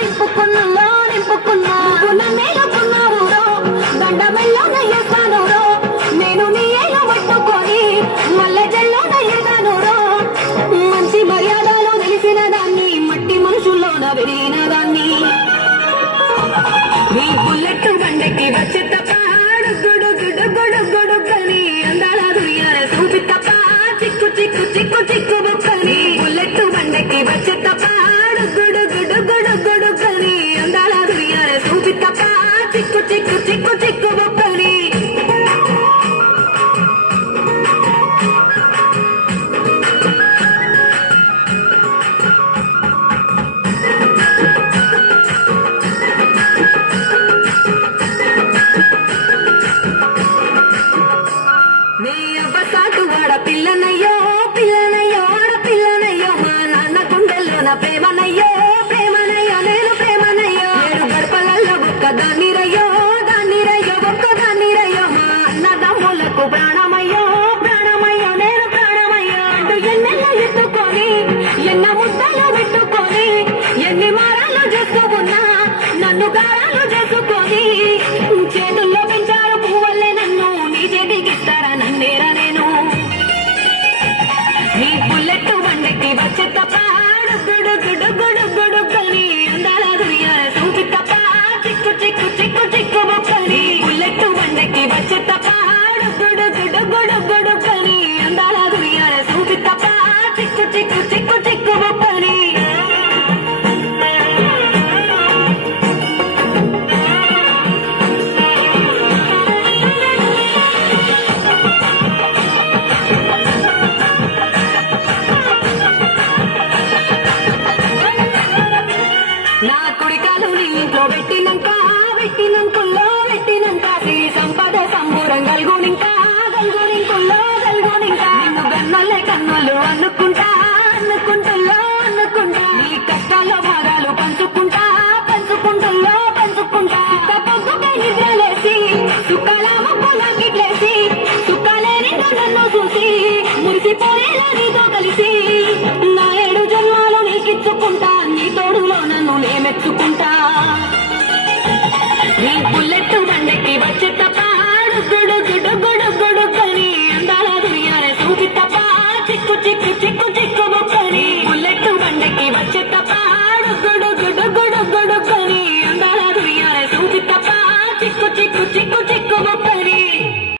నింపుకున్నా నింపుకున్నా మేలుకున్నావు దండమెల్లో నయ్యేస్తాను నేను నీ ఏలో పట్టుకొని మల్లె జల్లో నయ్యేదాను మంచి మర్యాదలో తెలిసిన దాన్ని మట్టి మనుషుల్లోన పెరిగిన దాన్ని నీ బుల్లెట్ బండకి వచ్చే తప్ప గుడు గుడు గుడు గుడుకని అందాల దునియాల చూపి తప్ప చిక్కు చిక్కు చిక్కు చిక్కు బుక్కని బుల్లెట్ బండకి వచ్చే తప్ప గుడు గుడు గుడు గుడుకని అందాల దునియాల చూపి తప్ప చిక్కు చిక్కు చిక్కు చిక్కు బుక్కని పిల్లనయ్యో పిల్లనయ్యో ఆడపిల్లనయ్యో మా నాన్న గుండెల్లో నా ప్రేమనయ్యో ప్రేమనయ్యో నేను ప్రేమనయ్యో ఏడు గడపలల్లో ఒక్కదాన్నిరయ్యో దాన్నిరయ్యో ఒక్కదాన్నిరయ్యో మా అన్నదమ్ములకు ప్రాణమయ్యో ప్రాణమయ్యో నేను ప్రాణమయ్యో అంటూ ఎన్నెల్లో ఎత్తుకొని ఎన్న ముద్దలు పెట్టుకొని ఎన్ని మారాలు చేస్తూ ఉన్నా నన్ను గారాలు చేసుకొని చేతుల్లో పెంచారు పువ్వులే నన్ను నీ చేతికి ఇస్తారా నన్నేరా నేను నీ బుల్లెట్ బండకి వచ్చే తప్ప గుడు గుడు గుడు గుడుకని అందాల దునియాల చూపి తప్ప చిక్కు చిక్కు చిక్కు చిక్కు బుక్కని బుల్లెట్ బండకి వచ్చే తప్ప గుడు గుడు గుడు గుడుకని అందాల దునియాల చూపి తప్ప చిక్కు చిక్కు చిక్కు చిక్కు బుక్కని నా కుడికాలు నీ ఇంట్లో పెట్టినంకుల్లో పెట్టినంక సిరి సంపద సంబూరం గల్గునింకా గల్గునింకుల్లో గల్గునింకా నిన్ను గన్నోళ్ళే కన్నోళ్ళు అనుకుంటా అనుకుంటుల్లో అనుకుంటా నీ కష్టాల్లో భాగాలు పంచుకుంటా పంచుకుంటుల్లో పంచుకుంటా పొద్దుకై నిద్రలేసి సుఖాల మొక్కలాగిట్లేసి సుఖాలే నిన్ను నన్ను చూసి మురిసిపోయేలా నీతో కలిసి నా 7 జన్మాలు నీకిచ్చుకుంటా నీ తోడులో నన్ను నే మెచ్చుకుంటా నీ బుల్లెట్ బండకి వచ్చే తప్ప గుడు గుడు గుడు గుడుకని అందాల దునియాల చూపి తప్ప చిక్కు చిక్కు చిక్కు చిక్కు